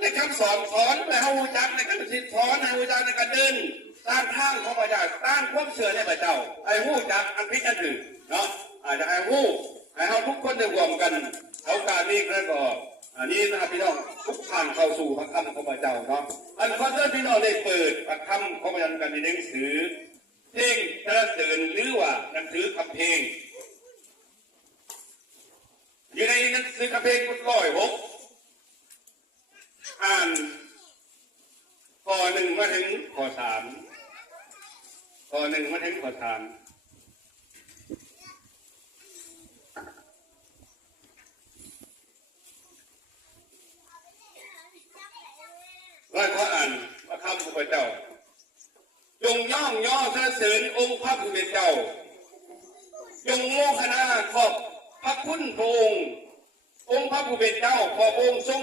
ในคำสอนในห้องจักในคำสิทธิ์สอนในห้องจักในการเดินตามทางของพระเจ้าตามความเชื่อในพระเจ้าไอ้หู้จักอันพิจารณาเนาะอาจจะไอ้หู้ไอ้เราทุกคนจะรวมกันเขาการนี้แล้วก็อันนี้นะครับพี่น้องทุกท่านเข้าสู่พระคำของพระเจ้าเนาะอันคอนเสิร์ตพี่น้องได้เปิดพระคำของพระเจ้ากันในหนังสือเพลงกระเสริญหรือว่าหนังสือคำเพลงอยู่ในหนังสือคำเพลง106อ่านข้อ 1มาถึงข้อ 3ข้อ 1มาถึงข้อ 3แล้วก็อ่านพระคำของพระเจ้าจงย่องย่อสรรเสริญองค์พระผู้เป็นเจ้าจงโมคณาขอบพระคุณพระองค์องค์พระผู้เป็นเจ้าขอพระองค์ทรง